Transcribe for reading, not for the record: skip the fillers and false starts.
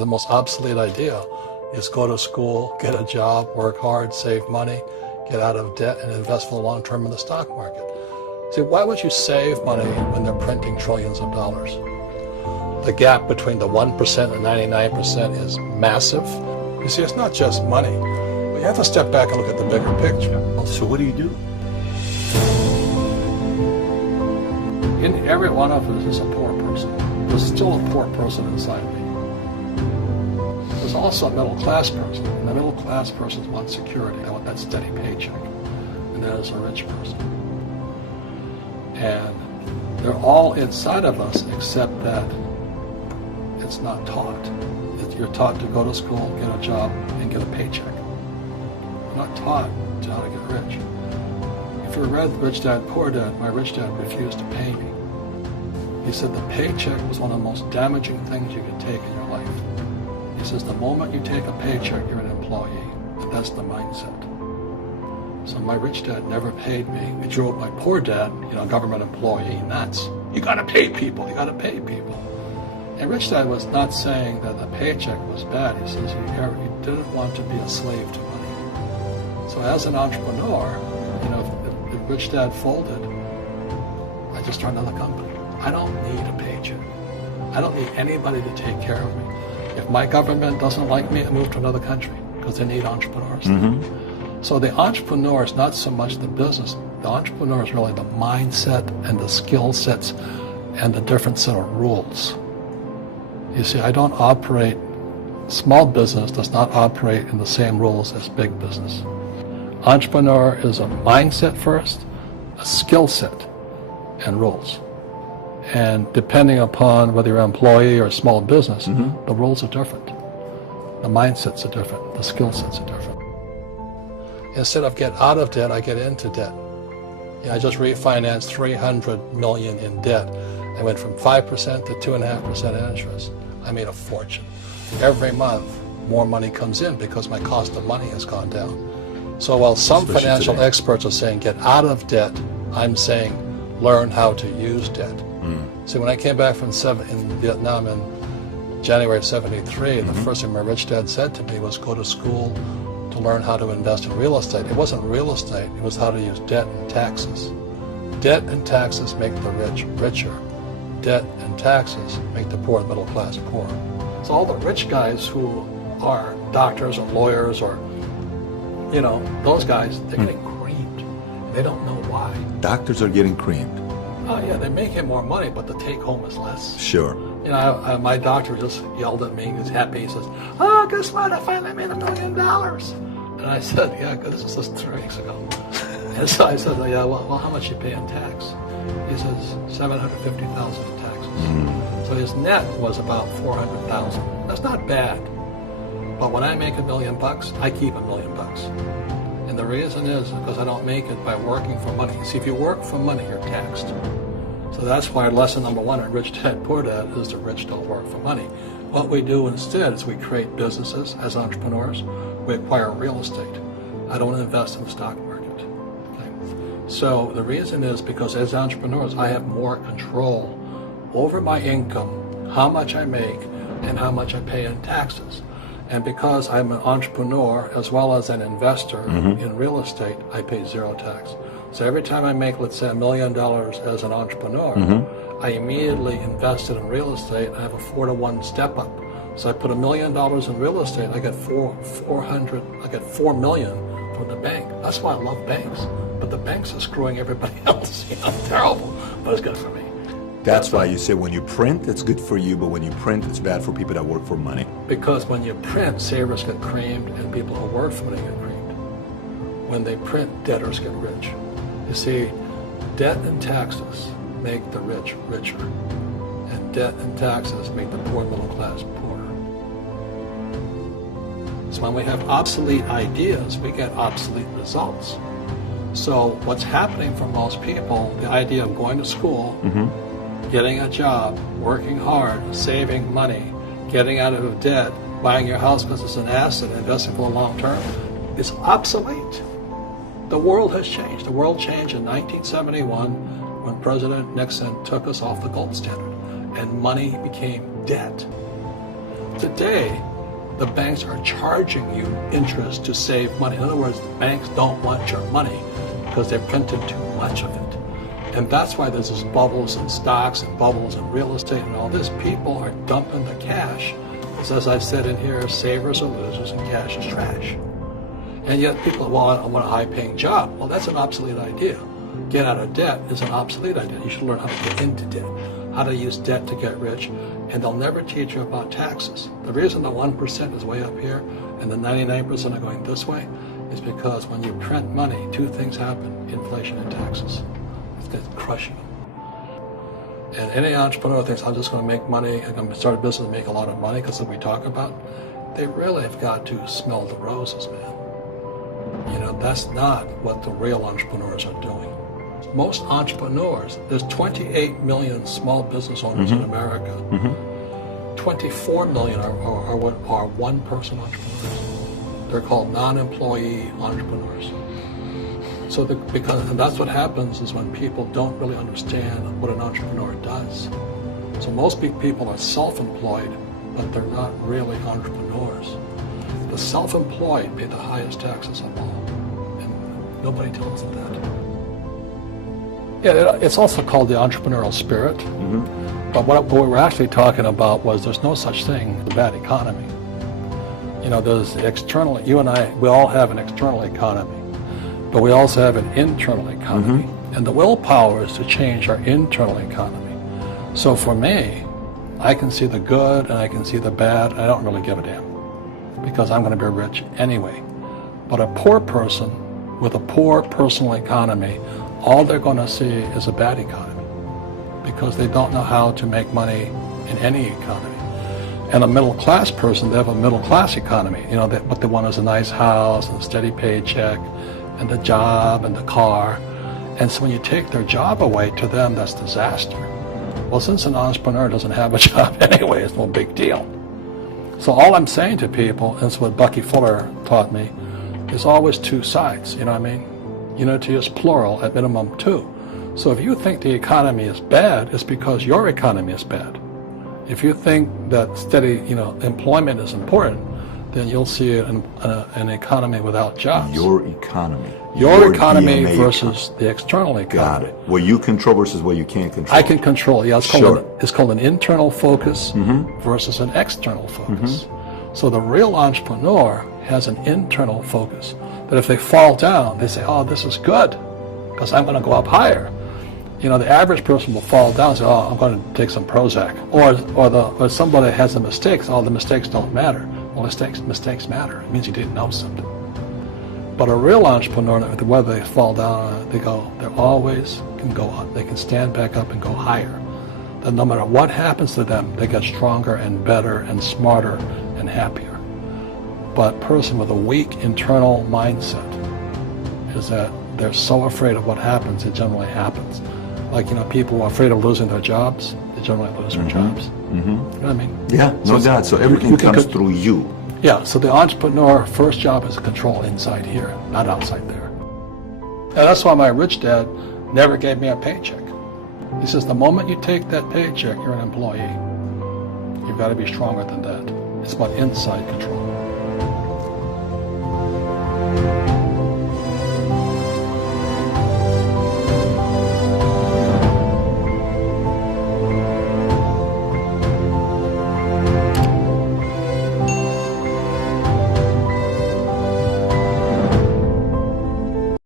The most obsolete idea is go to school, get a job, work hard, save money, get out of debt, and invest for the long term in the stock market. See, why would you save money when they're printing trillions of dollars? The gap between the 1% and 99% is massive. You see, it's not just money. But you have to step back and look at the bigger picture. So what do you do? In every one of us is a poor person. There's still a poor person inside me. There's also a middle class person. And the middle class person wants security. They want that steady paycheck. And that is a rich person. And they're all inside of us except that it's not taught. You're taught to go to school, get a job, and get a paycheck. You're not taught how to get rich. If you read Rich Dad, Poor Dad, my rich dad refused to pay me. He said the paycheck was one of the most damaging things you could take in your life. He says the moment you take a paycheck, you're an employee. And that's the mindset. So my rich dad never paid me. He drove my poor dad, government employee, nuts. You gotta pay people, you gotta pay people. And Rich Dad was not saying that the paycheck was bad. He says he didn't want to be a slave to money. So as an entrepreneur, if Rich Dad folded, I just started another company. I don't need a paycheck. I don't need anybody to take care of me. If my government doesn't like me, I move to another country because they need entrepreneurs. Mm-hmm. So the entrepreneur is not so much the business. The entrepreneur is really the mindset and the skill sets and the different set of rules. You see, I don't operate, small business does not operate in the same rules as big business. Entrepreneur is a mindset first, a skill set, and rules. And depending upon whether you're an employee or a small business, mm-hmm. the rules are different. The mindsets are different, the skill sets are different. Instead of get out of debt, I get into debt. I just refinanced $300 million in debt. I went from 5% to 2.5% interest. I made a fortune. Every month, more money comes in because my cost of money has gone down. So while some financial experts are saying get out of debt, I'm saying learn how to use debt. See, when I came back from in Vietnam in January of '73, the first thing my rich dad said to me was go to school to learn how to invest in real estate. It wasn't real estate, it was how to use debt and taxes. Debt and taxes make the rich richer. Debt and taxes make the poor, middle class, poor. So all the rich guys who are doctors or lawyers or, those guys, they're getting creamed. They don't know why. Doctors are getting creamed. Oh yeah, they're making more money, but the take home is less. Sure. My doctor just yelled at me. He's happy. He says, "Oh, guess what? I finally made $1 million." And I said, "Yeah, this was just 3 weeks ago." And so I said, "Yeah, well, how much you pay in tax?" He says, $750,000 in taxes. So his net was about $400,000. That's not bad. But when I make $1 million, I keep $1 million. And the reason is because I don't make it by working for money. See, if you work for money, you're taxed. So that's why lesson number 1 in Rich Dad, Poor Dad is the rich don't work for money. What we do instead is we create businesses as entrepreneurs. We acquire real estate. I don't invest in the stock market. So the reason is because as entrepreneurs, I have more control over my income, how much I make, and how much I pay in taxes. And because I'm an entrepreneur as well as an investor in real estate, I pay 0 tax. So every time I make, let's say, $1 million as an entrepreneur, I immediately invested in real estate. I have a 4-to-1 step up. So I put $1 million in real estate. I get $4 million from the bank. That's why I love banks. But the banks are screwing everybody else. Terrible, but it's good for me. That's why you say when you print, it's good for you, but when you print, it's bad for people that work for money. Because when you print, savers get creamed and people who work for money get creamed. When they print, debtors get rich. You see, debt and taxes make the rich richer, and debt and taxes make the poor middle class poorer. So when we have obsolete ideas, we get obsolete results. So what's happening for most people, the idea of going to school, getting a job, working hard, saving money, getting out of debt, buying your house because it's an asset, investing for the long term, is obsolete. The world has changed. The world changed in 1971 when President Nixon took us off the gold standard and money became debt. Today, the banks are charging you interest to save money. In other words, the banks don't want your money because they've printed too much of it. And that's why there's this bubbles in stocks and bubbles in real estate and all this. People are dumping the cash. Because as I said in here, savers are losers and cash is trash. And yet people, well, I want a high-paying job. Well, that's an obsolete idea. Get out of debt is an obsolete idea. You should learn how to get into debt, how to use debt to get rich, and they'll never teach you about taxes. The reason the 1% is way up here and the 99% are going this way is because when you print money, two things happen: inflation and taxes. It's crushing them. And any entrepreneur thinks, I'm just going to make money, I'm going to start a business and make a lot of money because of what we talk about. They really have got to smell the roses, man. You know, that's not what the real entrepreneurs are doing. Most entrepreneurs, there's 28 million small business owners in America. 24 million are what are one-person entrepreneurs. They're called non-employee entrepreneurs. So and that's what happens is when people don't really understand what an entrepreneur does. So most people are self-employed, but they're not really entrepreneurs. The self-employed pay the highest taxes of all, and nobody tells them that. Yeah, it's also called the entrepreneurial spirit. But what we were actually talking about was there's no such thing as a bad economy. You know, there's external, you and I, we all have an external economy, but we also have an internal economy. And the willpower is to change our internal economy. So for me, I can see the good and I can see the bad, and I don't really give a damn because I'm going to be rich anyway. But a poor person with a poor personal economy, all they're going to see is a bad economy because they don't know how to make money in any economy. And a middle-class person, they have a middle-class economy. You know, what they want is a nice house and a steady paycheck and the job and the car. And so when you take their job away, to them, that's disaster. Well, since an entrepreneur doesn't have a job anyway, it's no big deal. So all I'm saying to people, and it's what Bucky Fuller taught me, is always two sides, you know what I mean? Unity is plural, at minimum two. So if you think the economy is bad, it's because your economy is bad. If you think that steady, employment is important, then you'll see an economy without jobs. Your economy. Your economy DNA versus the external economy. Got it. What you control versus what you can't control. I can control. Yeah, it's called an internal focus versus an external focus. So the real entrepreneur has an internal focus. That if they fall down, they say, "Oh, this is good, because I'm going to go up higher." You know, the average person will fall down and say, "Oh, I'm going to take some Prozac," or somebody has a mistake. So, "Oh, the mistakes don't matter." Well, mistakes matter. It means you didn't know something. But a real entrepreneur, whether they fall down, they always can go up. They can stand back up and go higher. Then no matter what happens to them, they get stronger and better and smarter and happier. But a person with a weak internal mindset is that they're so afraid of what happens, it generally happens. Like, people who are afraid of losing their jobs, they generally lose their jobs. You know what I mean? Yeah, no doubt. So everything comes through you. Yeah, so the entrepreneur first job is to control inside here, not outside there. And that's why my rich dad never gave me a paycheck. He says, the moment you take that paycheck, you're an employee. You've got to be stronger than that. It's about inside control.